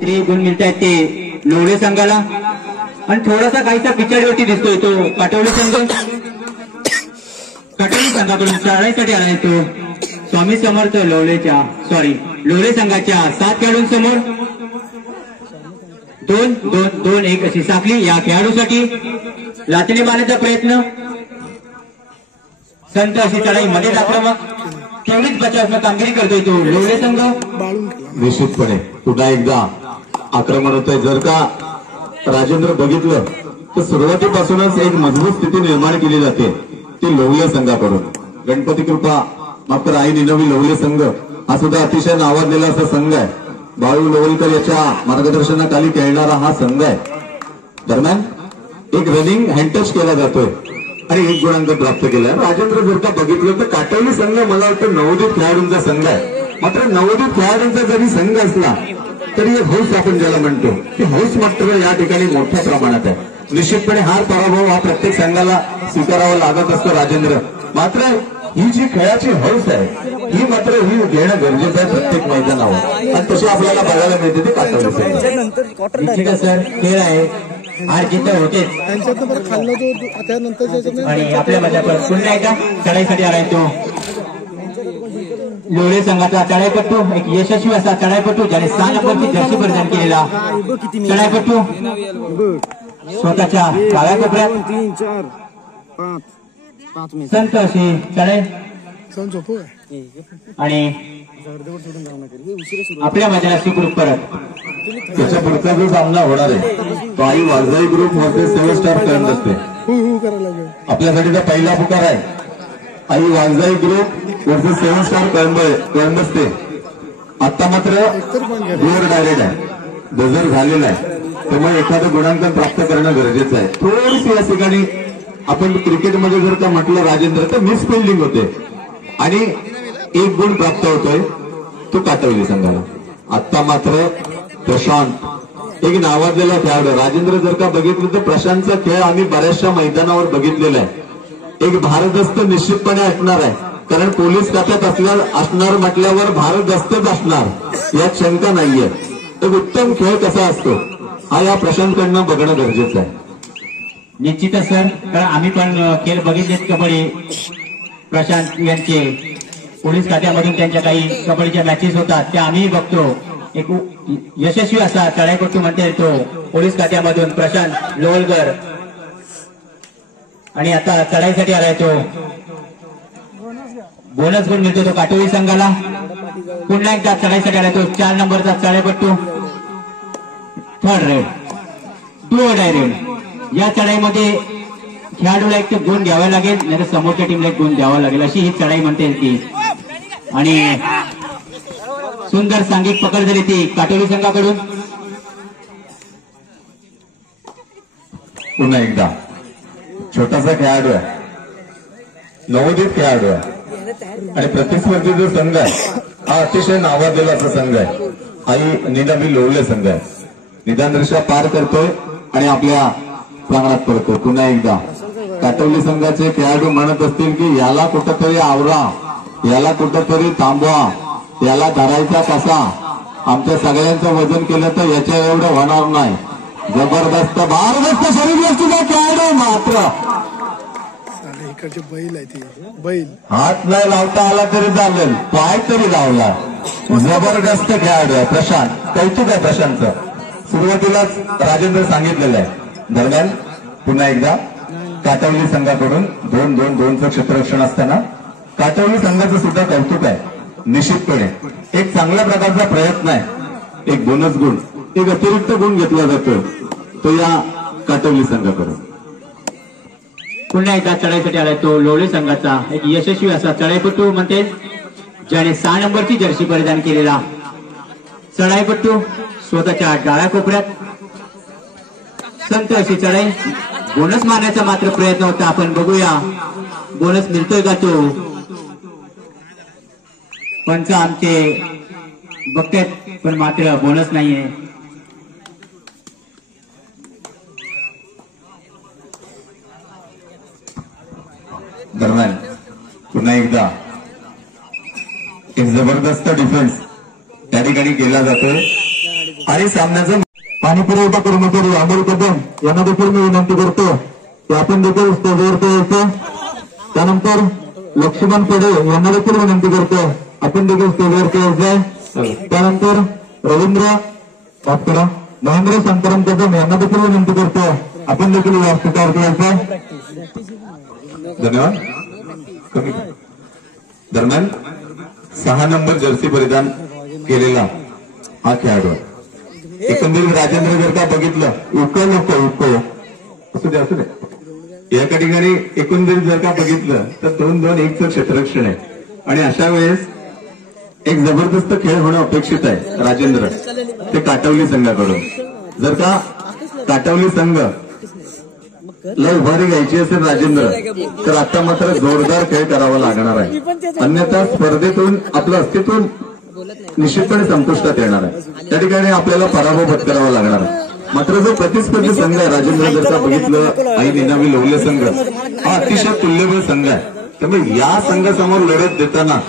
गुण मिळतायत ते लोळे संघाला आणि थोडासा काहीसा पिछाडीवरती दिसतोय तो काटवली संघ. काटवली संघाकडून चाळायसाठी आलाय तो स्वामी समर्थ लोळे संघाच्या 7 खेळाडूंसमोर 2-2-2-1 अशी साखली. या खेळाडूसाठी लाचणी मारण्याचा प्रयत्न. संत अशी चढाई मध्ये आक्रमक तेवढीच बचावात्मक कामगिरी करतोय तो लोळे संघ. निश्चितपणे पुन्हा एकदा आक्रमण होतंय. जर का राजेंद्र बघितलं तर सुरुवातीपासूनच एक मजबूत स्थिती निर्माण केली जाते ती लोवले संघाकडून. गणपती कृपा मात्र आई निनवी लोवले संघ हा सुद्धा अतिशय नावाजलेला असा संघ आहे. बाळू लोवलकर याच्या मार्गदर्शनाखाली खेळणारा हा संघ आहे. दरम्यान एक रनिंग हँडटच केला जातोय आणि 1 गुणांक प्राप्त केलाय. राजेंद्र जर का बघितलं तर काटवली संघ मला वाटतं नवोदित खेळाडूंचा संघ आहे. मात्र नवोदित खेळाडूंचा जरी संघ असला तरी एक हौस आपण ज्याला म्हणतो ती हौस मात्र या ठिकाणी मोठ्या प्रमाणात आहे. निश्चितपणे हार पराभव हा प्रत्येक संघाला स्वीकारावा लागत असतो राजेंद्र. मात्र ही जी खेळाची हौस आहे ही मात्र ही घेणं गरजेचं आहे प्रत्येक मैदानावर आणि तशी आपल्याला बघायला मिळते ते काटवली संघ. सर खेळ आहे हार जिंक होतेच आणि आपल्या माझ्यावर पुन्हा एकदा चढाईसाठी आलाय तो लोळे संघाचा चढाईपट्टू. एक यशस्वी असा चढाईपट्टू ज्याने 6 नंबरची जर्सी परिधान केलेला चढाईपट्टू स्वतःच्या डाव्या कोपऱ्यात संत अशी चढाई आणि आपल्या मैदानात सुखरूप परत. त्याच्या पुढचा जो सामना होणार आहे तो आई वाजवाई ग्रुप वर्सेस 7 स्टार कळंब असते. आपल्यासाठीचा पहिला पुकार आहे आई वाजवाई ग्रुप वर्सेस 7 स्टार कळंब असते. आता मात्र प्लेअर डायरेक्ट आहे बजर झालेला आहे त्यामुळे एखादं गुणांकन प्राप्त करणं गरजेचं आहे. थोडीशी या ठिकाणी आपण क्रिकेटमध्ये जर का म्हटलं राजेंद्र तर मिसफिल्डिंग होते आणि 1 गुण प्राप्त होतोय तो काटवली संघाला. आता मात्र प्रशांत एक नावाजलेला खेळाडू. राजेंद्र जर का बघितलं तर प्रशांतचा खेळ आम्ही बऱ्याचशा मैदानावर बघितलेला आहे. एक भारदस्त निश्चितपणे असणार आहे कारण पोलीस खात्यात असणार म्हटल्यावर भारदस्तच असणार यात शंका नाहीये. एक उत्तम खेळ कसा असतो हा या प्रशांतकडनं बघणं गरजेचं आहे. निश्चितच सर कारण आम्ही पण खेळ बघितलेत कबड्डी. प्रशांत यांचे पोलीस खात्यामधून त्यांच्या काही कबड्डीच्या मॅचेस होतात त्या आम्ही बघतो. एक यशस्वी असा चढाईपट्टू म्हणता येतो पोलीस खात्यामधून प्रशांत लोवलकर आणि आता चढाईसाठी आलाय तो बोनस गुण मिळतो तो काटोली संघाला. पुन्हा एकदा चढाईसाठी आलाय तो 4 नंबरचा चढाईपट्टू 3rd रेड डुओ डायरेड. या चढाईमध्ये खेळाडूला एक गुण द्यावा लागेल नाही तर समोरच्या टीमला एक गुण द्यावा लागेल अशी ही चढाई म्हणता येईल ती. आणि सुंदर सांघिक पकड झाली ती काटोली संघाकडून. पुन्हा एकदा छोटासा खेळाडू आहे नवोदित खेळाडू आहे आणि प्रतिस्पर्धी जो संघ आहे हा अतिशय नावाजलेला असा संघ आहे. आई निनावी लोवले संघ आहे. निदानदृष्ट्या पार करतोय आणि आपल्या प्रांगणात पडतोय. पुन्हा एकदा काटवली संघाचे खेळाडू म्हणत असतील की याला कुठंतरी आवरा याला कुठंतरी थांबवा याला धरायचा कसा. आमच्या सगळ्यांचं वजन केलं तर याच्या एवढं होणार नाही. जबरदस्त भारदस्त शरीरयष्टीचा खेळाडू मात्र बैल हात नाही लावता आला तरी चालेल पाय तरी लावला. जबरदस्त खेळाडू आहे प्रशांत. कौतुक आहे प्रशांतचं. सुरुवातीलाच राजेंद्र सांगितलेलं आहे. दरम्यान पुन्हा एकदा काटवली संघाकडून 2-2-2चं क्षेत्ररक्षण असताना काटवली संघाचं सुद्धा कौतुक आहे. निश्चितपणे एक चांगल्या प्रकारचा प्रयत्न आहे. एक बोनस गुण एक अतिरिक्त गुण घेतला जातो तो या काटवली संघाकडून. पुन्हा एकदा चढाईसाठी आलाय तो लोळे संघाचा एक यशस्वी असा चढाईपट्टू म्हणते ज्याने 6 नंबरची जर्सी परिधान केलेला चढाईपट्टू स्वतःच्या डाव्या कोपऱ्यात. संत अशी चढाई बोनस मारण्याचा मात्र प्रयत्न होता. आपण बघूया बोनस मिळतोय का तो. पंच आमचे बघतायत पण मात्र बोनस नाहीये. दरम्यान पुन्हा एकदा एक जबरदस्त डिफेन्स त्या ठिकाणी केला जातोय आणि सामन्याचं पाणी पुरवठा कर्मचारी अमोल कदम यांना देखील मी विनंती करतो की आपण देखील स्टेजवरती यायचं. त्यानंतर लक्ष्मण पेढे यांना देखील विनंती करतो आपण देखील स्टेजवरती यायचंय. त्यानंतर रवींद्र करा महेंद्र शांताराम कदम यांना देखील विनंती करतो आपण देखील व्यासपीठावरती यायचं. धन्यवाद. दरम्यान 6 नंबर जर्सी परिधान केलेला हा खेळाडू एकंदरीत राजेंद्र जर का बघितलं उको असू दे या ठिकाणी एकंदरीत जर का बघितलं तर 2-2-1चं क्षेत्ररक्षण आहे आणि अशा वेळेस एक जबरदस्त खेळ होणं अपेक्षित आहे. राजेंद्र ते काटवली संघाकडून जर का काटवली संघ ला उभारी घ्यायची असेल राजेंद्र तर आता मात्र जोरदार खेळ करावा लागणार आहे. अन्यथा स्पर्धेतून आपलं अस्तित्व निश्चितपणे संपुष्टात येणार आहे. त्या ठिकाणी आपल्याला पराभव पत्करावा लागणार आहे. मात्र जो प्रतिस्पर्धी संघ आहे राजेंद्र जर का बघितलं आई निनावी लोवले संघ हा अतिशय तुल्यबळ संघ आहे. त्यामुळे या संघासमोर लढत देताना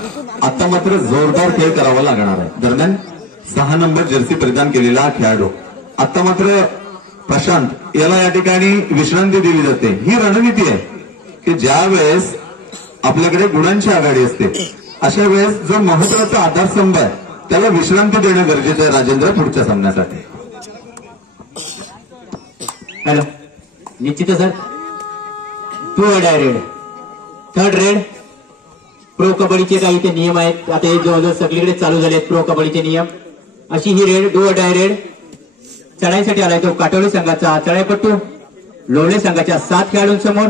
आता मात्र जोरदार खेळ करावा लागणार आहे. दरम्यान 6 नंबर जर्सी परिधान केलेला हा खेळाडू आता मात्र प्रशांत याला या ठिकाणी विश्रांती दिली जाते. ही रणनीती आहे की ज्या वेळेस आपल्याकडे गुणांची आघाडी असते अशा वेळेस जो महत्वाचा आधारस्तंभ आहे त्याला विश्रांती देणं गरजेचं आहे राजेंद्र पुढच्या सामन्यासाठी. हॅलो निश्चित sir 2 red 3rd red. Pro कबड्डीचे काही ते नियम आहेत आता हे जवळजवळ सगळीकडे चालू झाले आहेत प्रो कबड्डीचे नियम. अशी ही रेड 2 रेड. चढाईसाठी आलाय तो काटोली संघाचा चढाईपट्टू लोणे संघाच्या 7 खेळाडूंसमोर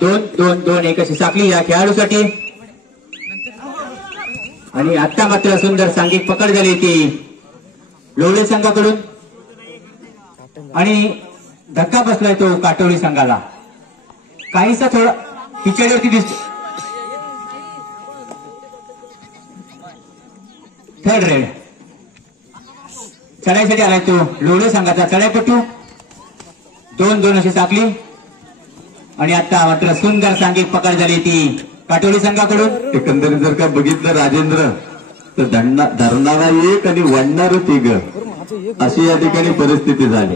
2-2-2-1 अशी साखळी या खेळाडूसाठी. आणि आता मात्र सुंदर सांघिक पकड झाली ती लोणे संघाकडून आणि धक्का बसलाय तो काटोली संघाला. काहीसा थोडा पिछाडीवरती दिसतो. 3rd red. चढाईसाठी आलाय तो लोणे संघाचा चढाईपट्टू 2-2 अशी साखली. आणि आता मात्र सुंदर सांघिक पकड झाली ती काटोली संघाकडून. एकंदरीत जर का बघितलं राजेंद्र तर धरणारा एक आणि वडणार 3 अशी या ठिकाणी परिस्थिती झाली.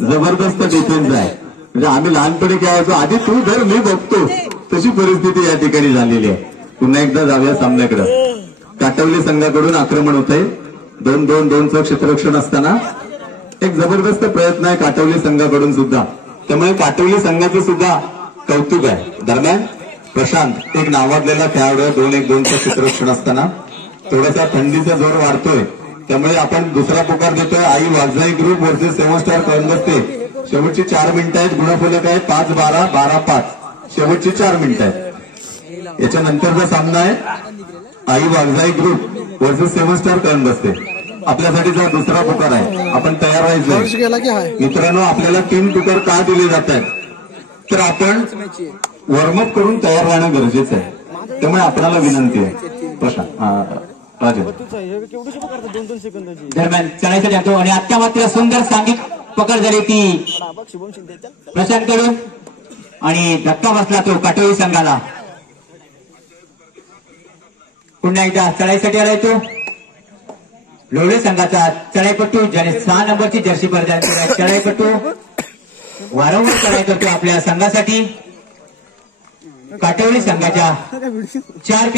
जबरदस्त डिफेन्स आहे. म्हणजे आम्ही लहानपणी खेळायचो आधी तू धर मी बघतो तशी परिस्थिती या ठिकाणी झालेली आहे. पुन्हा एकदा जाऊया सामन्याकडे. काटवली संघाकडून आक्रमण होत आहे. 2-2-2चं क्षेत्ररक्षण असताना एक जबरदस्त प्रयत्न आहे काटवली संघाकडून सुद्धा. त्यामुळे काटवली संघाचं सुद्धा कौतुक आहे. दरम्यान प्रशांत एक नावाजलेला खेळाडू 2-1-2चं क्षेत्ररक्षण असताना थोडासा थंडीचा जोर वाढतोय त्यामुळे आपण दुसरा पुकार देतोय. आई Waghjai group versus 7 star Kalambaste. शेवटची 4 मिनिटं आहेत. गुणफलक आहे 5-12 12-5. शेवटची 4 मिनिटं आहेत. याच्यानंतरचा सामना आहे आई Waghjai group versus 7 star Kalambaste. आपल्यासाठीचा दुसरा पुकार आहे. आपण तयार व्हायचं मित्रांनो. आपल्याला 3 पुकार का दिले जात आहेत तर आपण वॉर्मअप करून तयार राहणं गरजेचं आहे. त्यामुळे आपल्याला विनंती आहे. प्रशांत दरम्यान चढाईसाठी आणतो आणि आता मात्र सुंदर सांघिक पकड झाली ती प्रशांत कडून आणि धक्का बसला तो काटोली संघाला. पुन्हा एकदा चढाईसाठी आलाय तो लोणे संघाचा चढाईपट्टू ज्याने 6 नंबरची जर्सी परिधान केली. चढाईपट्टू वारंवार चढाई करतो आपल्या संघासाठी. काटोली संघाच्या 4